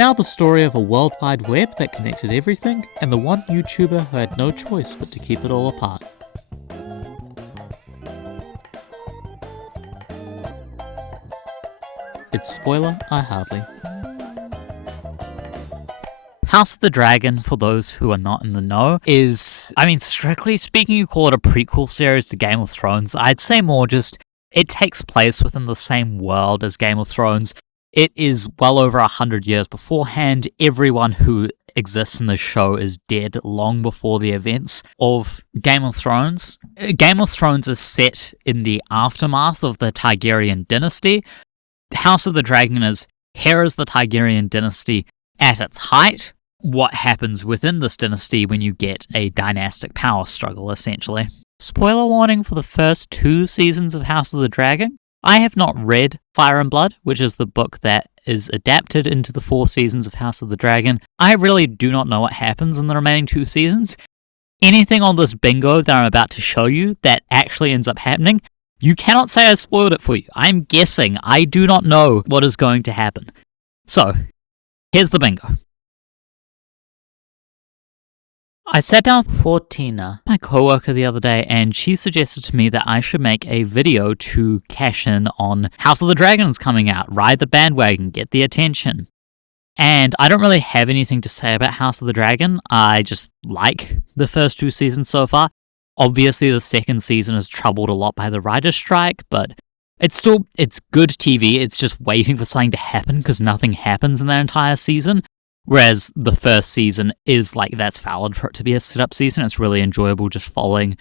Now the story of a World Wide Web that connected everything, and the one YouTuber who had no choice but to keep it all apart. It's spoiler, I hardly. House of the Dragon, for those who are not in the know, is, strictly speaking, you call it a prequel series to Game of Thrones. I'd say more just, it takes place within the same world as Game of Thrones. It is well over 100 years beforehand. Everyone who exists in the show is dead long before the events of Game of Thrones. Game of Thrones is set in the aftermath of the Targaryen dynasty. House of the Dragon is, here is the Targaryen dynasty at its height. What happens within this dynasty when you get a dynastic power struggle, essentially. Spoiler warning for the first 2 seasons of House of the Dragon. I have not read Fire and Blood, which is the book that is adapted into the 4 seasons of House of the Dragon. I really do not know what happens in the remaining 2 seasons. Anything on this bingo that I'm about to show you that actually ends up happening, you cannot say I spoiled it for you. I'm guessing. I do not know what is going to happen. So, here's the bingo. I sat down for Tina, my coworker, the other day, and she suggested to me that I should make a video to cash in on House of the Dragons coming out, ride the bandwagon, get the attention. And I don't really have anything to say about House of the Dragon. I just like the first 2 seasons so far. Obviously, the second season is troubled a lot by the writer's strike, but it's good TV. It's just waiting for something to happen because nothing happens in that entire season. Whereas the first season is that's valid for it to be a sit-up season. It's really enjoyable just following,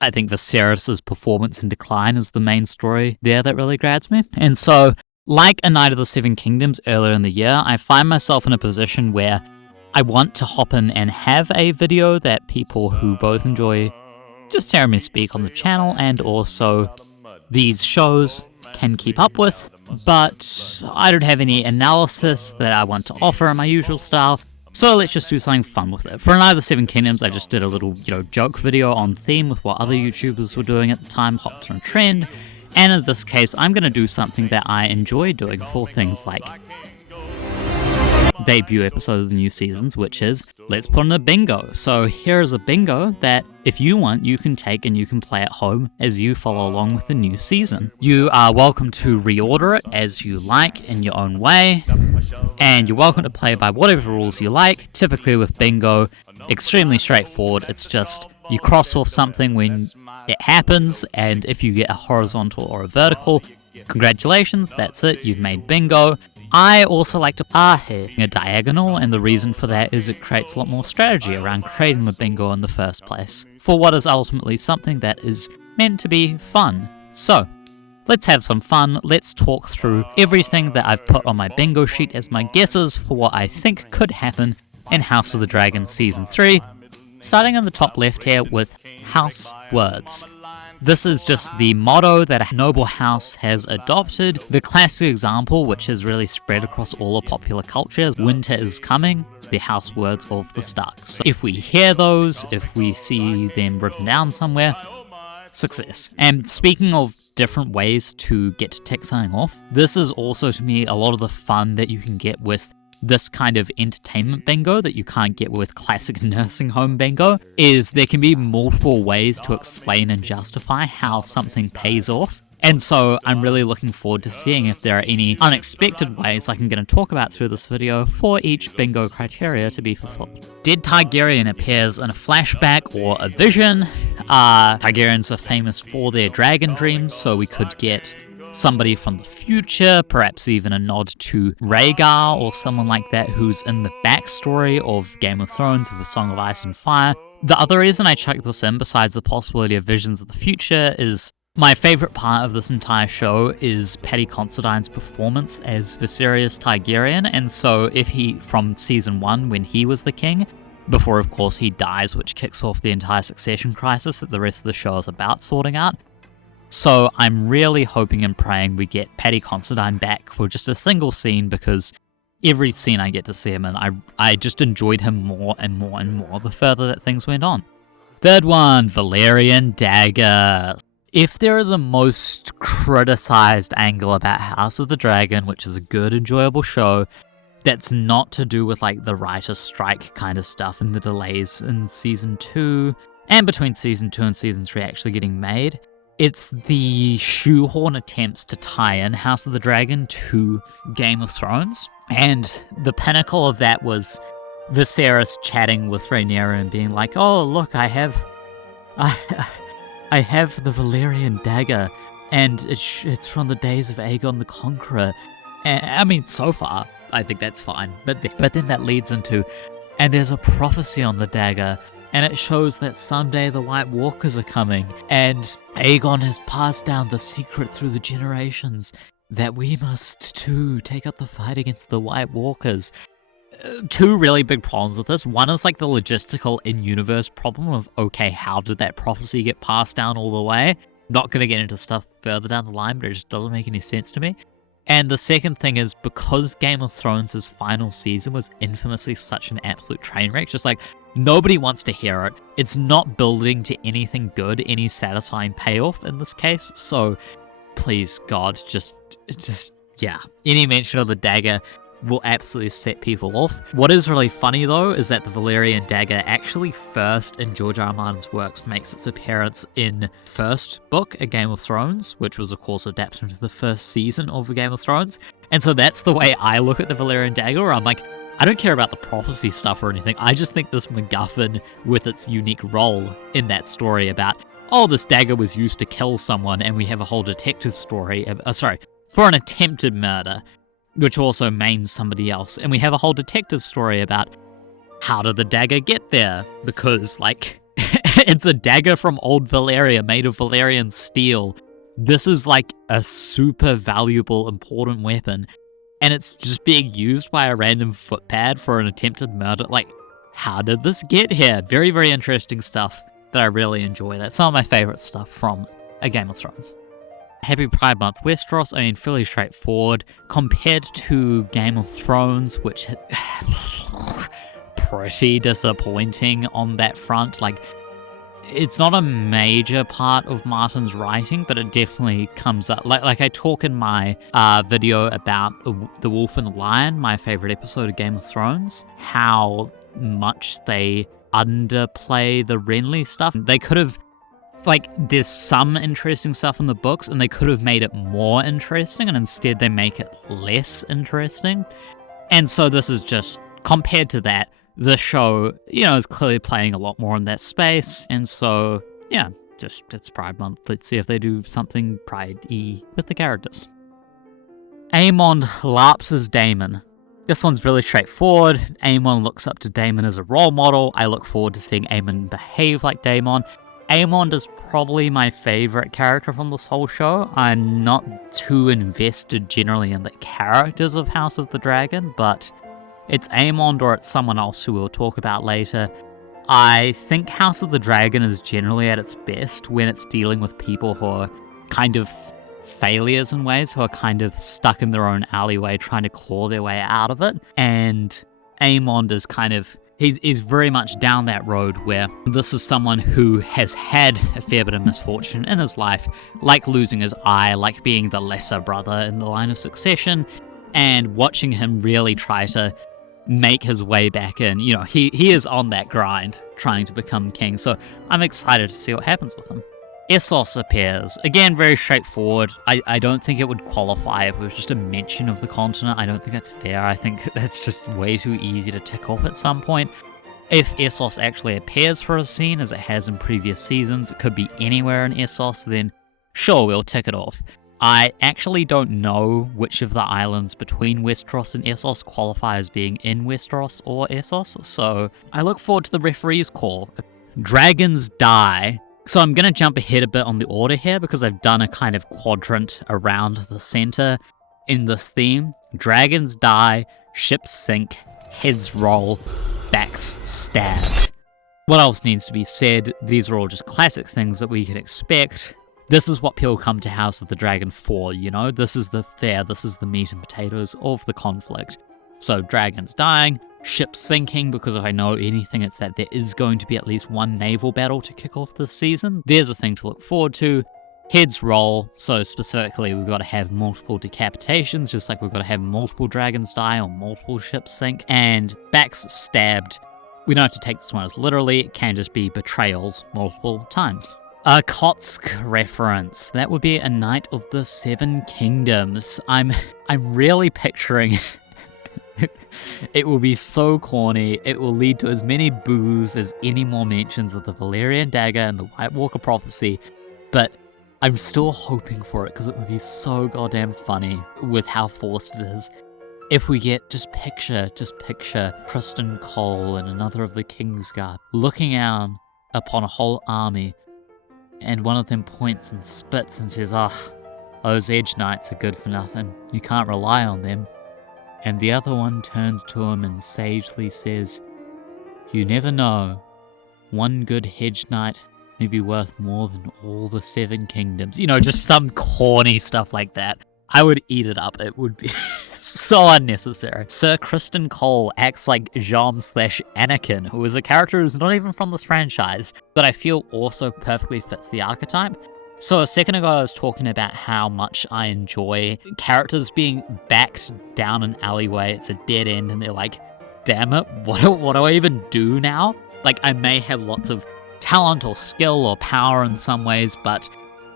I think, Viserys' performance in decline is the main story there that really grabs me. And so, like A Knight of the Seven Kingdoms earlier in the year, I find myself in a position where I want to hop in and have a video that people who both enjoy just hearing me speak on the channel and also these shows can keep up with, but I don't have any analysis that I want to offer in my usual style, so let's just do something fun with it. For A Knight of the Seven Kingdoms, I just did a little, joke video on theme with what other YouTubers were doing at the time, hopped on a trend, and in this case, I'm going to do something that I enjoy doing for things like debut episode of the new seasons, which is, let's put in a bingo. So here is a bingo that, if you want, you can take and you can play at home as you follow along with the new season. You are welcome to reorder it as you like in your own way, and you're welcome to play by whatever rules you like. Typically with bingo, extremely straightforward. It's just, you cross off something when it happens, and if you get a horizontal or a vertical, congratulations, that's it, you've made bingo. I also like to play a diagonal, and the reason for that is it creates a lot more strategy around creating the bingo in the first place, for what is ultimately something that is meant to be fun. So, let's have some fun, let's talk through everything that I've put on my bingo sheet as my guesses for what I think could happen in House of the Dragon Season 3, starting in the top left here with House Words. This is just the motto that a noble house has adopted. The classic example, which has really spread across all of popular culture, is winter is coming, the house words of the Starks. So if we hear those, if we see them written down somewhere, success. And speaking of different ways to get to tick something off, this is also, to me, a lot of the fun that you can get with this kind of entertainment bingo that you can't get with classic nursing home bingo, is there can be multiple ways to explain and justify how something pays off. And so I'm really looking forward to seeing if there are any unexpected ways I'm going to talk about through this video for each bingo criteria to be fulfilled. Dead Targaryen appears in a flashback or a vision. Targaryens are famous for their dragon dreams, so we could get somebody from the future, perhaps even a nod to Rhaegar or someone like that who's in the backstory of Game of Thrones with A Song of Ice and Fire. The other reason I chucked this in, besides the possibility of visions of the future, is my favourite part of this entire show is Paddy Considine's performance as Viserys Targaryen, and so if he, from Season 1 when he was the king, before of course he dies, which kicks off the entire succession crisis that the rest of the show is about sorting out. So I'm really hoping and praying we get Paddy Considine back for just a single scene, because every scene I get to see him in, I just enjoyed him more and more and more the further that things went on. Third one, Valyrian Dagger. If there is a most criticized angle about House of the Dragon, which is a good, enjoyable show, that's not to do with like the writer's strike kind of stuff and the delays in season 2 and between season 2 and season 3 actually getting made. It's the shoehorn attempts to tie in House of the Dragon to Game of Thrones. And the pinnacle of that was Viserys chatting with Rhaenyra and being like, oh, look, I have the Valyrian dagger, and it's from the days of Aegon the Conqueror. And, I mean, so far, I think that's fine. But then that leads into, and there's a prophecy on the dagger, and it shows that someday the White Walkers are coming, and Aegon has passed down the secret through the generations that we must too take up the fight against the White Walkers. Two really big problems with this. One is like the logistical in-universe problem of, okay, how did that prophecy get passed down all the way? Not going to get into stuff further down the line, but it just doesn't make any sense to me. And the second thing is, because Game of Thrones' final season was infamously such an absolute train wreck, just like, nobody wants to hear it. It's not building to anything good, any satisfying payoff in this case, so please, God, just, yeah. Any mention of the dagger will absolutely set people off. What is really funny though is that the Valyrian dagger actually first in George R. R. Martin's works makes its appearance in first book, A Game of Thrones, which was of course adapted into the first season of A Game of Thrones. And so that's the way I look at the Valyrian dagger, where I'm like, I don't care about the prophecy stuff or anything. I just think this MacGuffin with its unique role in that story about, oh, this dagger was used to kill someone, and we have a whole detective story, for an attempted murder, which also maims somebody else. And we have a whole detective story about how did the dagger get there? Because, like, it's a dagger from old Valyria made of Valyrian steel. This is like a super valuable, important weapon. And it's just being used by a random footpad for an attempted murder. Like, how did this get here? Very, very interesting stuff that I really enjoy. That's some of my favorite stuff from A Game of Thrones. Happy Pride Month Westeros, I mean, fairly straightforward. Compared to Game of Thrones, which pretty disappointing on that front. Like, it's not a major part of Martin's writing, but it definitely comes up. Like I talk in my video about The Wolf and the Lion, my favorite episode of Game of Thrones, how much they underplay the Renly stuff. They could have, like, there's some interesting stuff in the books, and they could have made it more interesting, and instead they make it less interesting. And so this is just, compared to that, the show, is clearly playing a lot more in that space. And so, yeah, just, it's Pride Month. Let's see if they do something Pride-y with the characters. Aemond LARPs as Daemon. This one's really straightforward. Aemon looks up to Daemon as a role model. I look forward to seeing Aemon behave like Daemon. Aemond is probably my favorite character from this whole show. I'm not too invested generally in the characters of House of the Dragon, but it's Aemond or it's someone else who we'll talk about later. I think House of the Dragon is generally at its best when it's dealing with people who are kind of failures in ways, who are kind of stuck in their own alleyway trying to claw their way out of it. And Aemond is kind of, he's very much down that road where this is someone who has had a fair bit of misfortune in his life, like losing his eye, like being the lesser brother in the line of succession, and watching him really try to make his way back in. He is on that grind, trying to become king, so I'm excited to see what happens with him. Essos appears. Again, very straightforward. I don't think it would qualify if it was just a mention of the continent. I don't think that's fair. I think that's just way too easy to tick off at some point. If Essos actually appears for a scene, as it has in previous seasons, it could be anywhere in Essos, then sure, we'll tick it off. I actually don't know which of the islands between Westeros and Essos qualify as being in Westeros or Essos, so I look forward to the referee's call. Dragons die. So I'm going to jump ahead a bit on the order here because I've done a kind of quadrant around the center in this theme. Dragons die, ships sink, heads roll, backs stabbed. What else needs to be said? These are all just classic things that we can expect. This is what people come to House of the Dragon for, This is the fare, this is the meat and potatoes of the conflict. So dragons dying, ships sinking, because if I know anything, it's that there is going to be at least one naval battle to kick off this season. There's a thing to look forward to. Heads roll, so specifically we've got to have multiple decapitations, just like we've got to have multiple dragons die or multiple ships sink, and backs stabbed. We don't have to take this one as literally, it can just be betrayals multiple times. A Kotsk reference, that would be a Knight of the Seven Kingdoms. I'm really picturing it will be so corny, it will lead to as many boos as any more mentions of the Valerian Dagger and the White Walker Prophecy, but I'm still hoping for it because it would be so goddamn funny with how forced it is. If we get, just picture Kristen Cole and another of the Kingsguard looking out upon a whole army, and one of them points and spits and says, those Edge Knights are good for nothing. You can't rely on them. And the other one turns to him and sagely says, you never know. One good Hedge Knight may be worth more than all the Seven Kingdoms. You know, just some corny stuff like that. I would eat it up. It would be so unnecessary. Sir Kristen Cole acts like Jom/Anakin, who is a character who's not even from this franchise, but I feel also perfectly fits the archetype. So a second ago I was talking about how much I enjoy characters being backed down an alleyway, it's a dead end, and they're like, damn it, what do I even do now? Like, I may have lots of talent or skill or power in some ways, but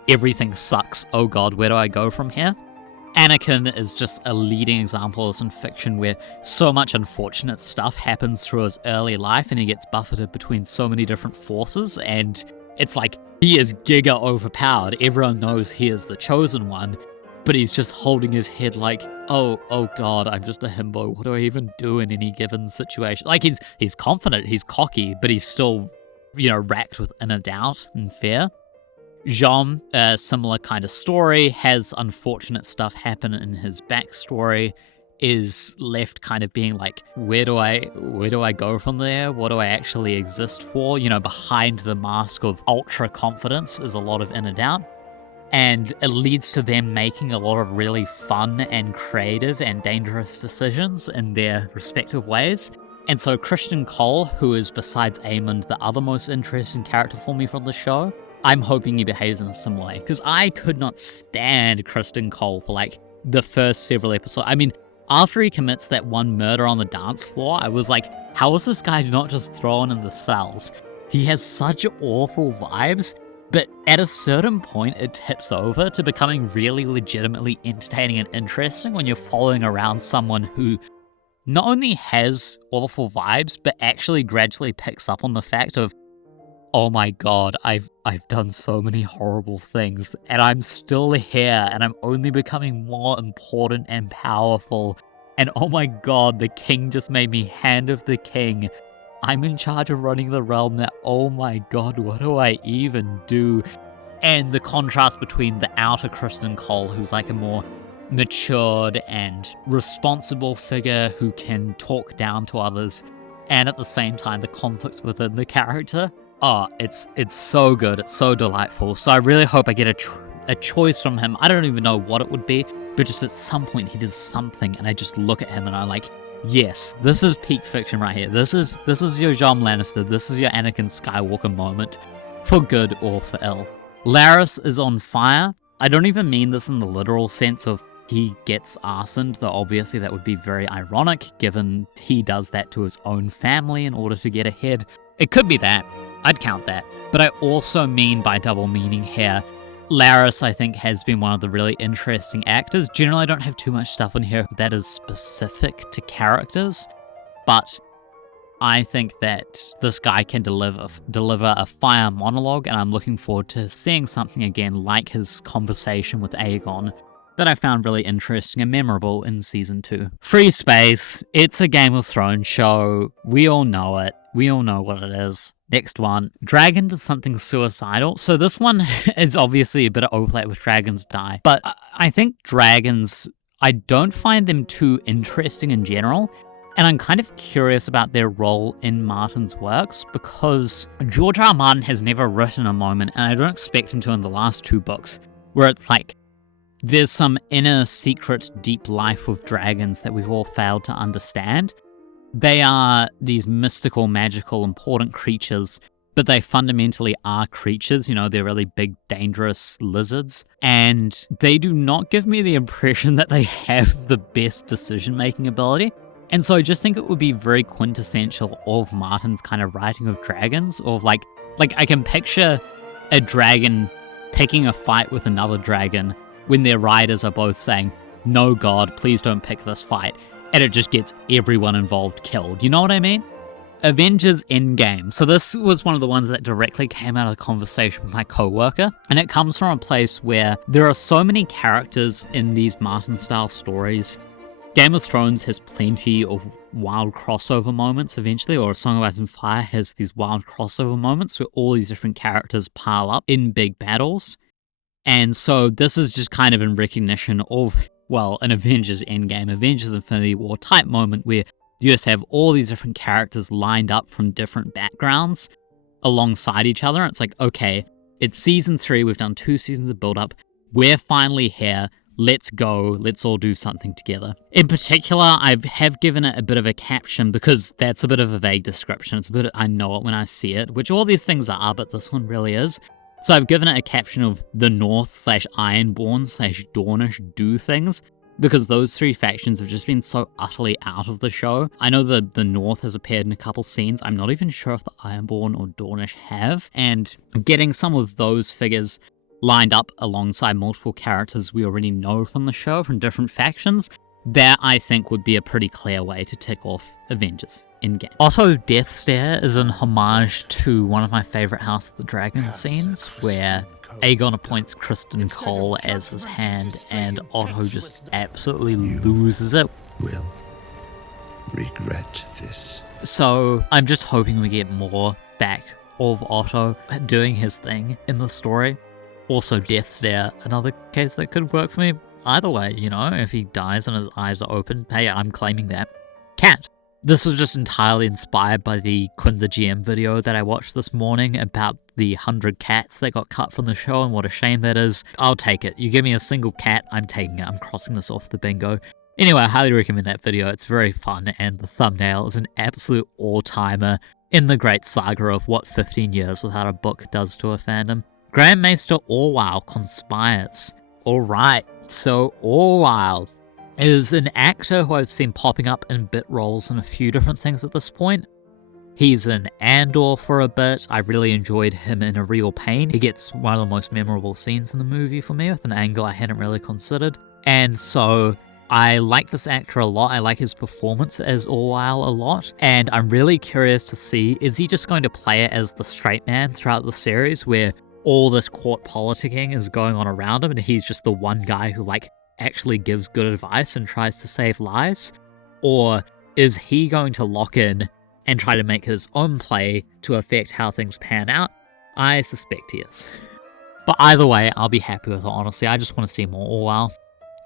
everything sucks. Oh god, where do I go from here? Anakin is just a leading example of this in fiction where so much unfortunate stuff happens through his early life and he gets buffeted between so many different forces, and it's like he is giga overpowered. Everyone knows he is the chosen one, but he's just holding his head like, oh god, I'm just a himbo. What do I even do in any given situation? Like, he's confident, he's cocky, but he's still, racked with inner doubt and fear. Jean, a similar kind of story, has unfortunate stuff happen in his backstory, is left kind of being like, where do I go from there? What do I actually exist for? Behind the mask of ultra confidence is a lot of inner doubt. And it leads to them making a lot of really fun and creative and dangerous decisions in their respective ways. And so Kristen Cole, who is besides Aemond the other most interesting character for me from the show, I'm hoping he behaves in a similar way, because I could not stand Kristen Cole for the first several episodes. I mean, after he commits that one murder on the dance floor, I was like, how is this guy not just thrown in the cells? He has such awful vibes, but at a certain point it tips over to becoming really legitimately entertaining and interesting when you're following around someone who not only has awful vibes, but actually gradually picks up on the fact of, oh my god, I've done so many horrible things, and I'm still here, and I'm only becoming more important and powerful, and oh my god, the king just made me Hand of the King. I'm in charge of running the realm now. Oh my god, what do I even do? And the contrast between the outer Kristen Cole, who's like a more matured and responsible figure who can talk down to others, and at the same time the conflicts within the character. Oh, it's so good. It's so delightful. So I really hope I get a choice from him. I don't even know what it would be, but just at some point he does something and I just look at him and I'm like, yes, this is peak fiction right here. This is your Jon Lannister. This is your Anakin Skywalker moment, for good or for ill. Larys is on fire. I don't even mean this in the literal sense of he gets arsoned, though obviously that would be very ironic given he does that to his own family in order to get ahead. It could be that. I'd count that. But I also mean by double meaning here, Larys, I think, has been one of the really interesting actors. Generally, I don't have too much stuff in here that is specific to characters, but I think that this guy can deliver a fire monologue, and I'm looking forward to seeing something again like his conversation with Aegon that I found really interesting and memorable in Season 2. Free space. It's a Game of Thrones show. We all know it. We all know what it is. Next one. Dragon does something suicidal. So this one is obviously a bit of overlap with Dragons Die. But I think dragons, I don't find them too interesting in general. And I'm kind of curious about their role in Martin's works because George R. R. Martin has never written a moment, and I don't expect him to in the last 2 books, where it's like, there's some inner secret deep life of dragons that we've all failed to understand. They are these mystical, magical, important creatures, but they fundamentally are creatures. They're really big, dangerous lizards, and they do not give me the impression that they have the best decision-making ability. And so I just think it would be very quintessential of Martin's kind of writing of dragons, of like I can picture a dragon picking a fight with another dragon when their riders are both saying, "No God, please don't pick this fight," and it just gets everyone involved killed. You know what I mean? Avengers Endgame. So this was one of the ones that directly came out of the conversation with my co-worker, and it comes from a place where there are so many characters in these Martin-style stories. Game of Thrones has plenty of wild crossover moments eventually, or A Song of Ice and Fire has these wild crossover moments where all these different characters pile up in big battles. And so this is just kind of in recognition of, well, an Avengers Endgame, Avengers Infinity War type moment where you just have all these different characters lined up from different backgrounds alongside each other. It's like, okay, it's season 3, we've done 2 seasons of build-up, we're finally here, let's go, let's all do something together. In particular, I have given it a bit of a caption because that's a bit of a vague description. It's a bit, I know it when I see it, which all these things are, but this one really is. So I've given it a caption of the North/Ironborn/Dornish do things, because those 3 factions have just been so utterly out of the show. I know the North has appeared in a couple scenes. I'm not even sure if the Ironborn or Dornish have, and getting some of those figures lined up alongside multiple characters we already know from the show from different factions, that I think would be a pretty clear way to tick off Avengers Endgame. Also, Death Stare is an homage to one of my favourite House of the Dragon scenes, where Aegon appoints Kristen Cole as his hand, and Otto just absolutely loses it. Will regret this. So I'm just hoping we get more back of Otto doing his thing in the story. Also, Death Stare, another case that could work for me. Either way, if he dies and his eyes are open, hey, I'm claiming that. Cat. This was just entirely inspired by the Quinn the GM video that I watched this morning about the 100 cats that got cut from the show and what a shame that is. I'll take it. You give me a single cat, I'm taking it. I'm crossing this off the bingo. Anyway, I highly recommend that video. It's very fun, and the thumbnail is an absolute all-timer in the great saga of what 15 years without a book does to a fandom. Grandmaster Orwyle conspires. Alright, so Orwyle is an actor who I've seen popping up in bit roles in a few different things at this point. He's in Andor for a bit. I really enjoyed him in A Real Pain. He gets one of the most memorable scenes in the movie for me with an angle I hadn't really considered. And so I like this actor a lot. I like his performance as Orwyle a lot. And I'm really curious to see, is he just going to play it as the straight man throughout the series where all this court politicking is going on around him and he's just the one guy who actually gives good advice and tries to save lives? Or is he going to lock in and try to make his own play to affect how things pan out? I suspect he is. But either way, I'll be happy with it, honestly. I just want to see more Orwyle.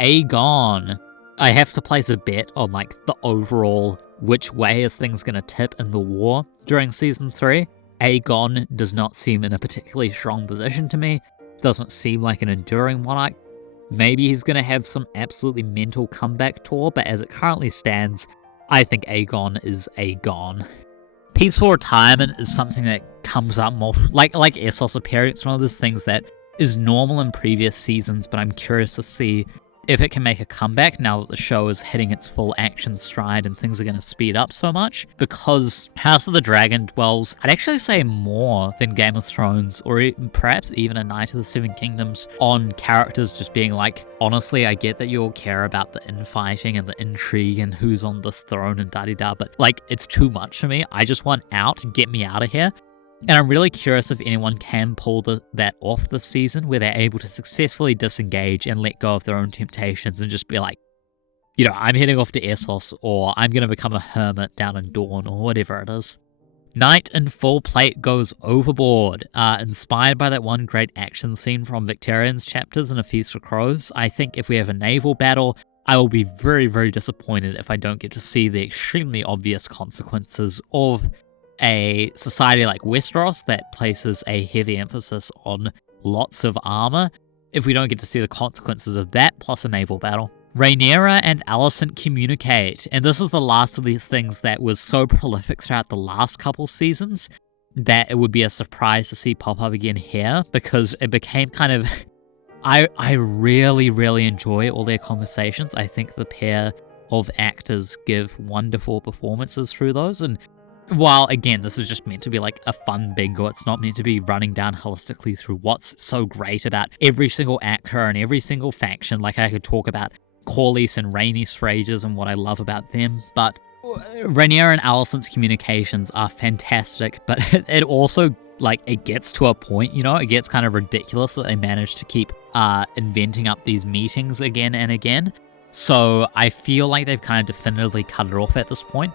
Aegon. I have to place a bet on the overall which way is things going to tip in the war during season 3. Aegon does not seem in a particularly strong position to me. Doesn't seem like an enduring monarch. Maybe he's going to have some absolutely mental comeback tour, but as it currently stands, I think Aegon is Aegon. Peaceful retirement is something that comes up like Essos appearing. It's one of those things that is normal in previous seasons, but I'm curious to see if it can make a comeback now that the show is hitting its full action stride and things are going to speed up so much, because House of the Dragon dwells, I'd actually say more than Game of Thrones, or perhaps even A Knight of the Seven Kingdoms, on characters just being honestly, I get that you all care about the infighting and the intrigue and who's on this throne and da-di-da, but it's too much for me. I just want out, get me out of here. And I'm really curious if anyone can pull that off this season, where they're able to successfully disengage and let go of their own temptations and just be I'm heading off to Essos, or I'm going to become a hermit down in Dorne, or whatever it is. Knight in Full Plate goes overboard. Inspired by that one great action scene from Victarion's chapters in A Feast for Crows, I think if we have a naval battle, I will be very, very disappointed if I don't get to see the extremely obvious consequences of a society like Westeros that places a heavy emphasis on lots of armor. If we don't get to see the consequences of that, plus a naval battle. Rhaenyra and Alicent communicate, and this is the last of these things that was so prolific throughout the last couple seasons, that it would be a surprise to see pop up again here, because it became kind of... I really, really enjoy all their conversations. I think the pair of actors give wonderful performances through those, and while, again, this is just meant to be like a fun bingo, it's not meant to be running down holistically through what's so great about every single actor and every single faction. Like, I could talk about Corlys and Rhaenys for ages and what I love about them, but Rhaenyra and Alicent's communications are fantastic, but it also, like, it gets to a point, you know, it gets kind of ridiculous that they manage to keep inventing up these meetings again and again. So I feel like they've kind of definitively cut it off at this point.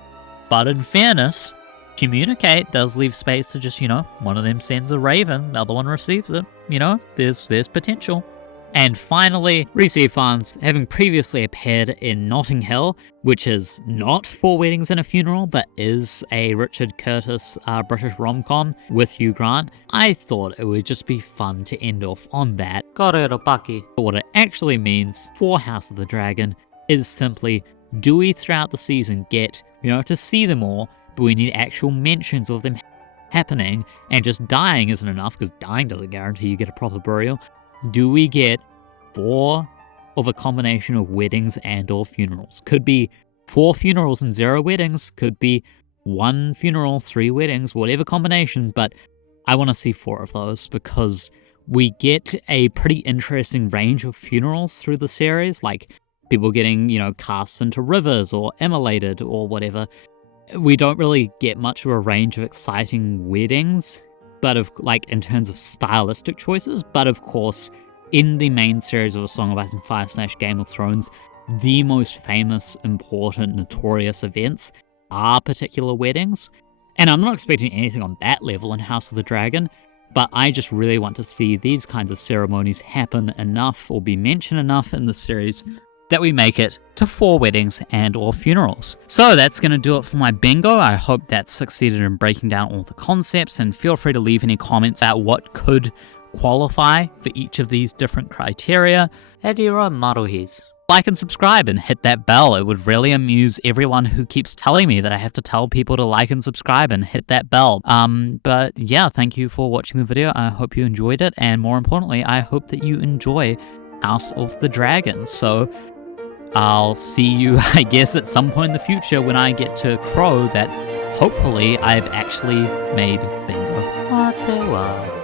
But in fairness, communicate does leave space to just, you know, one of them sends a raven, the other one receives it. You know, there's potential. And finally, Rhys Ifans, having previously appeared in Notting Hill, which is not 4 Weddings and a Funeral, but is a Richard Curtis British rom-com with Hugh Grant, I thought it would just be fun to end off on that. Korero Paki. But what it actually means for House of the Dragon is simply, do we throughout the season get, you know, to see them all, but we need actual mentions of them happening, and just dying isn't enough, because dying doesn't guarantee you get a proper burial. Do we get 4 of a combination of weddings and or funerals? Could be 4 funerals and 0 weddings, could be 1 funeral, 3 weddings, whatever combination, but I want to see 4 of those, because we get a pretty interesting range of funerals through the series, like people getting, you know, cast into rivers or immolated or whatever. We don't really get much of a range of exciting weddings, but of, like, in terms of stylistic choices, but of course, in the main series of A Song of Ice and Fire / Game of Thrones, the most famous, important, notorious events are particular weddings. And I'm not expecting anything on that level in House of the Dragon, but I just really want to see these kinds of ceremonies happen enough or be mentioned enough in the series that we make it to 4 weddings and or funerals. So that's going to do it for my bingo. I hope that succeeded in breaking down all the concepts, and feel free to leave any comments about what could qualify for each of these different criteria. Like and subscribe and hit that bell. It would really amuse everyone who keeps telling me that I have to tell people to like and subscribe and hit that bell. But yeah, thank you for watching the video. I hope you enjoyed it, and more importantly, I hope that you enjoy House of the Dragon. So I'll see you, I guess, at some point in the future when I get to crow that hopefully I've actually made bingo.